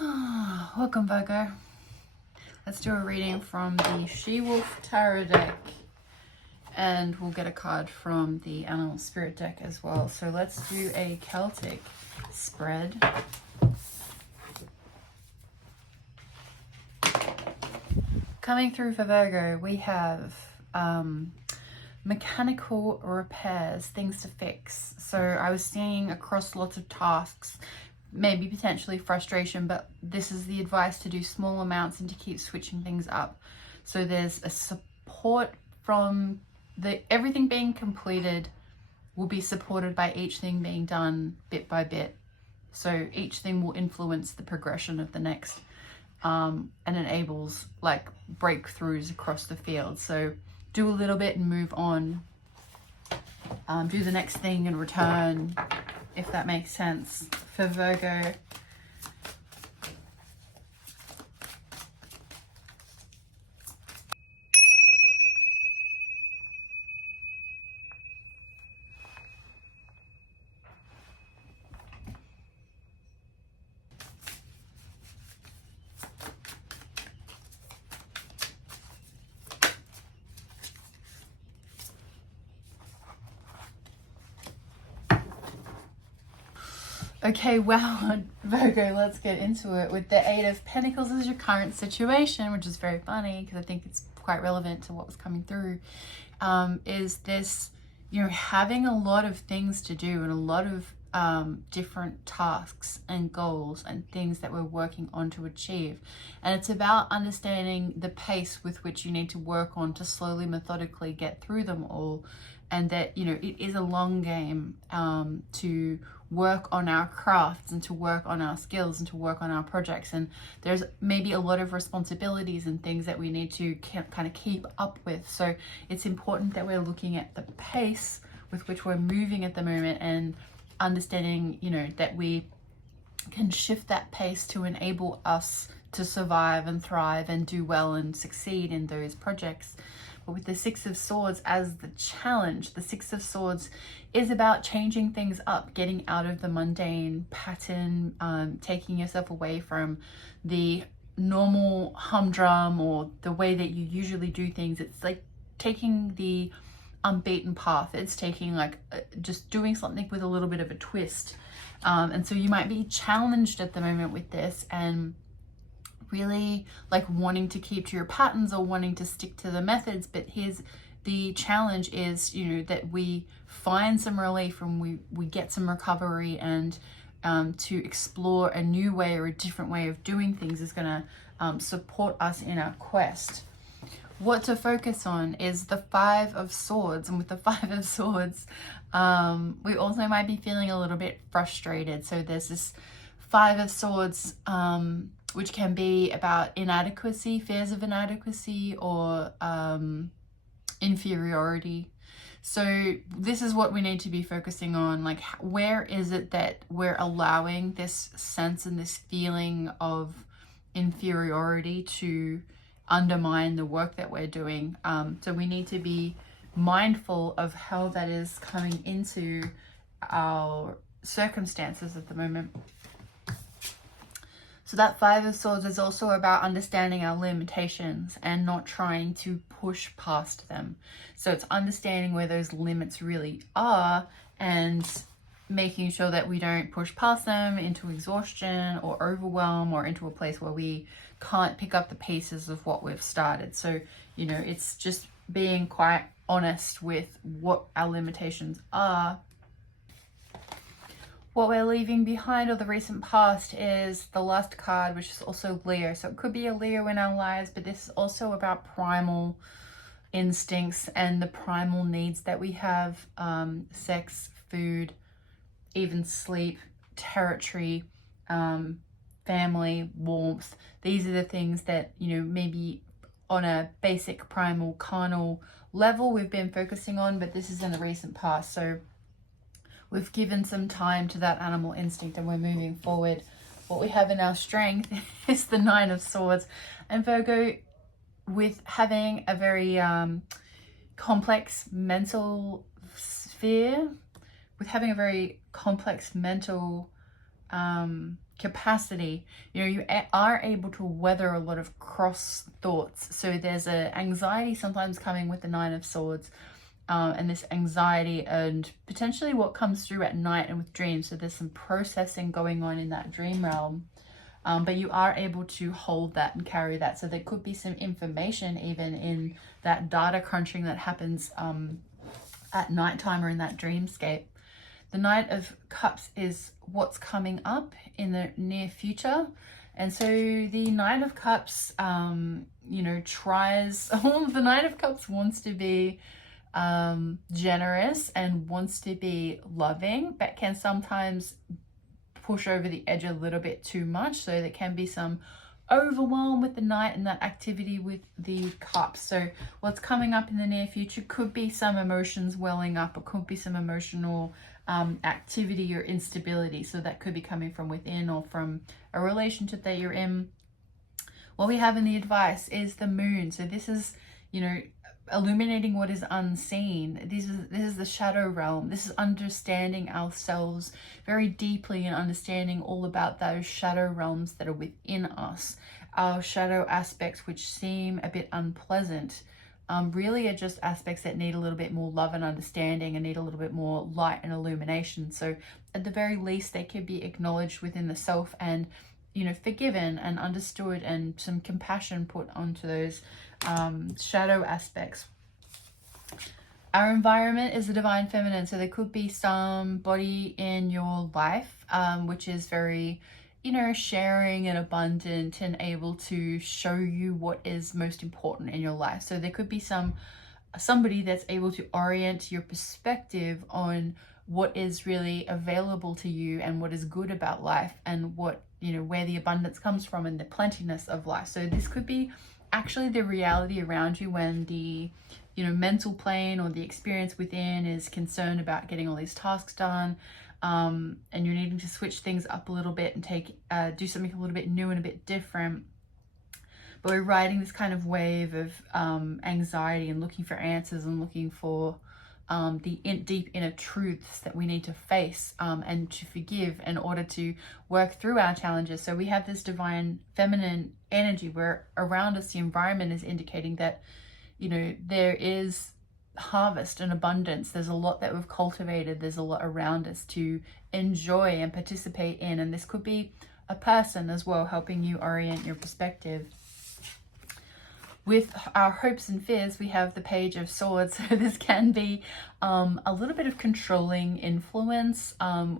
Welcome, Virgo. Let's do a reading from the She-Wolf Tarot deck, and we'll get a card from the Animal Spirit deck as well. So let's do a Celtic spread. Coming through for Virgo, we have mechanical repairs, things to fix. So I was seeing across lots of tasks, maybe potentially frustration, but this is the advice to do small amounts and to keep switching things up. So there's a support from everything being completed will be supported by each thing being done bit by bit. So each thing will influence the progression of the next, and enables like breakthroughs across the field. So do a little bit and move on. Do the next thing and return, if that makes sense for Virgo. Okay, well, Virgo, let's get into it. With the Eight of Pentacles as your current situation, which is very funny because I think it's quite relevant to what was coming through, is this, having a lot of things to do and a lot of different tasks and goals and things that we're working on to achieve. And it's about understanding the pace with which you need to work on to slowly, methodically get through them all. And that, it is a long game to work on our crafts and to work on our skills and to work on our projects. And there's maybe a lot of responsibilities and things that we need to kind of keep up with. So it's important that we're looking at the pace with which we're moving at the moment and understanding, that we can shift that pace to enable us to survive and thrive and do well and succeed in those projects. But with the Six of Swords as the challenge, the Six of Swords is about changing things up, getting out of the mundane pattern, taking yourself away from the normal humdrum or the way that you usually do things. It's like taking the unbeaten path. It's taking just doing something with a little bit of a twist. And so you might be challenged at the moment with this and really wanting to keep to your patterns or wanting to stick to the methods. But here's the challenge is, that we find some relief and we get some recovery, and to explore a new way or a different way of doing things is going to support us in our quest. What to focus on is the Five of Swords. And with the Five of Swords, we also might be feeling a little bit frustrated. So there's this Five of Swords, which can be about inadequacy, fears of inadequacy, or inferiority. So this is what we need to be focusing on. Where is it that we're allowing this sense and this feeling of inferiority to undermine the work that we're doing? So we need to be mindful of how that is coming into our circumstances at the moment. So that Five of Swords is also about understanding our limitations and not trying to push past them. So it's understanding where those limits really are and making sure that we don't push past them into exhaustion or overwhelm or into a place where we can't pick up the pieces of what we've started. So, it's just being quite honest with what our limitations are. What we're leaving behind, or the recent past, is the last card, which is also Leo. So it could be a Leo in our lives, but this is also about primal instincts and the primal needs that we have. Sex, food, even sleep, territory, family, warmth. These are the things that, maybe on a basic primal carnal level we've been focusing on, but this is in the recent past. So we've given some time to that animal instinct and we're moving forward. What we have in our strength is the Nine of Swords. And Virgo, with having a very complex mental sphere, with having a very complex mental capacity. You are able to weather a lot of cross thoughts. So there's a anxiety sometimes coming with the Nine of Swords, and this anxiety and potentially what comes through at night and with dreams. So there's some processing going on in that dream realm, but you are able to hold that and carry that. So there could be some information even in that data crunching that happens at nighttime or in that dreamscape. The Knight of Cups is what's coming up in the near future. And so the Knight of Cups, tries, the Knight of Cups wants to be generous and wants to be loving, but can sometimes push over the edge a little bit too much. So there can be some overwhelm with the Knight and that activity with the Cups. So what's coming up in the near future could be some emotions welling up, or could be some emotional activity or instability. So that could be coming from within or from a relationship that you're in. What we have in the advice is the Moon. So this is, illuminating what is unseen. This is the shadow realm. This is understanding ourselves very deeply and understanding all about those shadow realms that are within us. Our shadow aspects, which seem a bit unpleasant, really are just aspects that need a little bit more love and understanding and need a little bit more light and illumination. So at the very least, they could be acknowledged within the self and, forgiven and understood, and some compassion put onto those shadow aspects. Our environment is the divine feminine. So there could be somebody in your life which is very, sharing and abundant and able to show you what is most important in your life. So there could be somebody that's able to orient your perspective on what is really available to you and what is good about life, and what, where the abundance comes from and the plentiness of life. So this could be actually the reality around you when the mental plane or the experience within is concerned about getting all these tasks done, and you're needing to switch things up a little bit and do something a little bit new and a bit different. But we're riding this kind of wave of anxiety and looking for answers and looking for the deep inner truths that we need to face and to forgive in order to work through our challenges. So we have this divine feminine energy where around us the environment is indicating that, there is harvest and abundance. There's a lot that we've cultivated. There's a lot around us to enjoy and participate in. And this could be a person as well, helping you orient your perspective. With our hopes and fears, we have the Page of Swords. So this can be a little bit of controlling influence,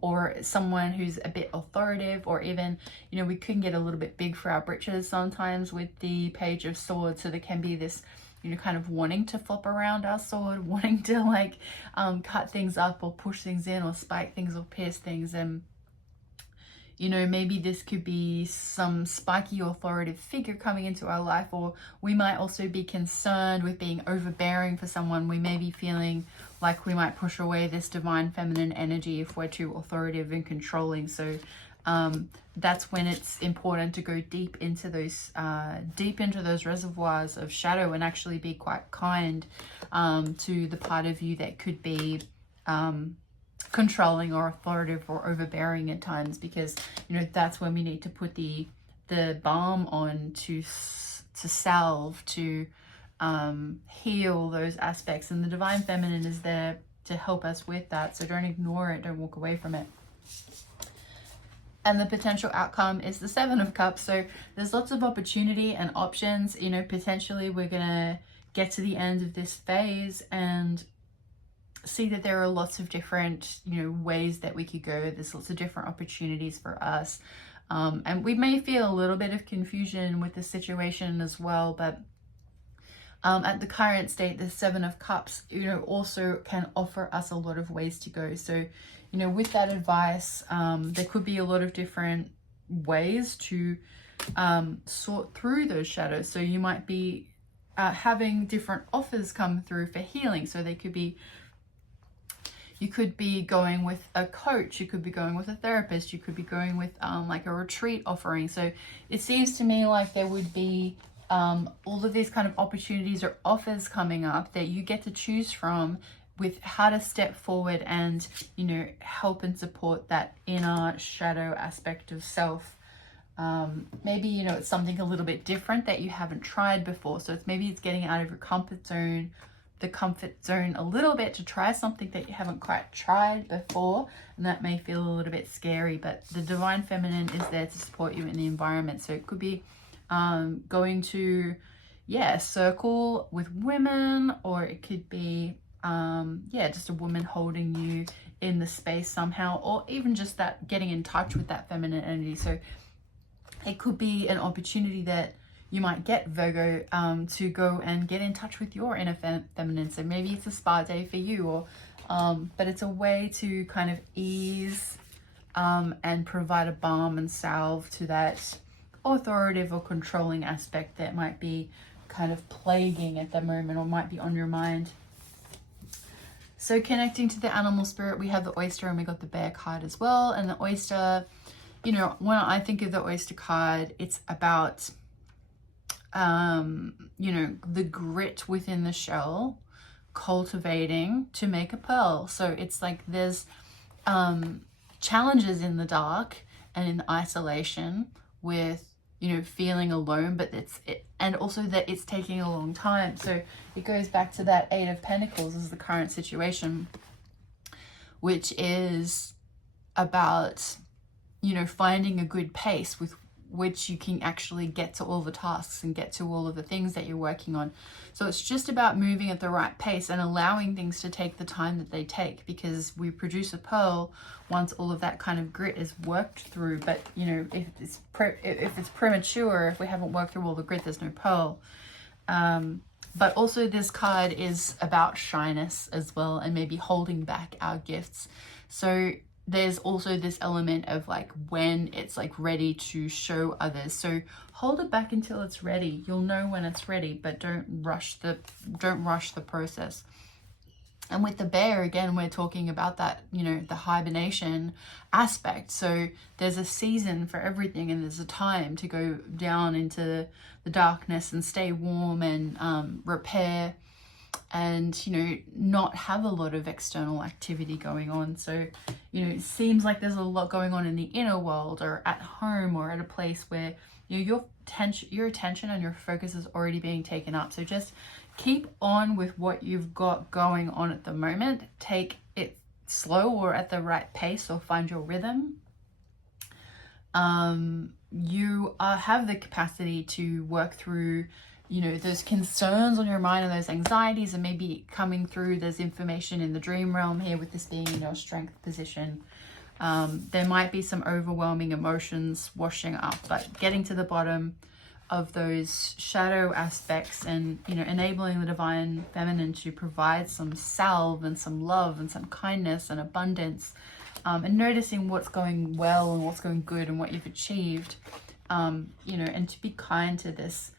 or someone who's a bit authoritative, or even, we can get a little bit big for our britches sometimes with the Page of Swords. So there can be this, kind of wanting to flop around our sword, wanting to cut things up or push things in or spike things or pierce things. And maybe this could be some spiky authoritative figure coming into our life, or we might also be concerned with being overbearing for someone. We may be feeling like we might push away this divine feminine energy if we're too authoritative and controlling. So that's when it's important to go deep into those reservoirs of shadow and actually be quite kind to the part of you that could be controlling or authoritative or overbearing at times, because that's when we need to put the balm on to salve, to heal those aspects. And the divine feminine is there to help us with that. So don't ignore it, don't walk away from it. And the potential outcome is the Seven of Cups. So there's lots of opportunity and options. Potentially we're gonna get to the end of this phase and see that there are lots of different ways that we could go. There's lots of different opportunities for us, and we may feel a little bit of confusion with the situation as well. But at the current state, the Seven of Cups also can offer us a lot of ways to go. So with that advice, there could be a lot of different ways to sort through those shadows. So you might be having different offers come through for healing. So they could be, you could be going with a coach, you could be going with a therapist, you could be going with like a retreat offering. So it seems to me like there would be all of these kind of opportunities or offers coming up that you get to choose from with how to step forward and, you know, help and support that inner shadow aspect of self. Maybe, you know, it's something a little bit different that you haven't tried before. So it's getting out of your comfort zone, a little bit, to try something that you haven't quite tried before. And that may feel a little bit scary, but the divine feminine is there to support you in the environment. So it could be going to, yeah, circle with women, or it could be yeah, just a woman holding you in the space somehow, or even just that getting in touch with that feminine energy. So it could be an opportunity that you might get, Virgo, to go and get in touch with your inner feminine. So maybe it's a spa day for you, or but it's a way to kind of ease and provide a balm and salve to that authoritative or controlling aspect that might be kind of plaguing at the moment, or might be on your mind. So connecting to the animal spirit, we have the oyster and we got the bear card as well. And the oyster, you know, when I think of the oyster card, it's about, you know, the grit within the shell, cultivating to make a pearl. So it's like there's challenges in the dark and in isolation with, you know, feeling alone, but and also that it's taking a long time. So it goes back to that 8 of Pentacles as the current situation, which is about, you know, finding a good pace with which you can actually get to all the tasks and get to all of the things that you're working on. So it's just about moving at the right pace and allowing things to take the time that they take, because we produce a pearl once all of that kind of grit is worked through. But, you know, if it's premature, if we haven't worked through all the grit, there's no pearl. But also this card is about shyness as well, and maybe holding back our gifts. So there's also this element of like when it's like ready to show others. So hold it back until it's ready. You'll know when it's ready, but don't rush the process. And with the bear, again, we're talking about that, you know, the hibernation aspect. So there's a season for everything, and there's a time to go down into the darkness and stay warm and repair, and, you know, not have a lot of external activity going on. So, you know, it seems like there's a lot going on in the inner world, or at home, or at a place where, you know, your attention and your focus is already being taken up. So just keep on with what you've got going on at the moment. Take it slow or at the right pace, or find your rhythm. You have the capacity to work through, you know, those concerns on your mind and those anxieties, and maybe coming through, there's information in the dream realm here with this being in your strength position. There might be some overwhelming emotions washing up, but getting to the bottom of those shadow aspects and, you know, enabling the divine feminine to provide some salve and some love and some kindness and abundance, and noticing what's going well and what's going good and what you've achieved, you know, and to be kind to this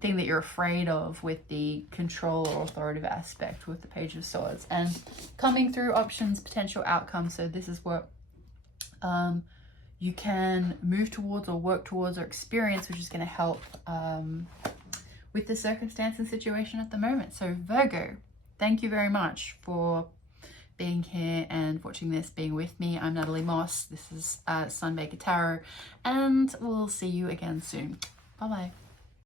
thing that you're afraid of with the control or authoritative aspect with the Page of Swords, and coming through options, potential outcomes. So this is what you can move towards or work towards or experience, which is going to help with the circumstance and situation at the moment. So Virgo, thank you very much for being here and watching this, being with me. I'm Natalie Moss. This is Sunbaker Tarot, and we'll see you again soon. Bye-bye.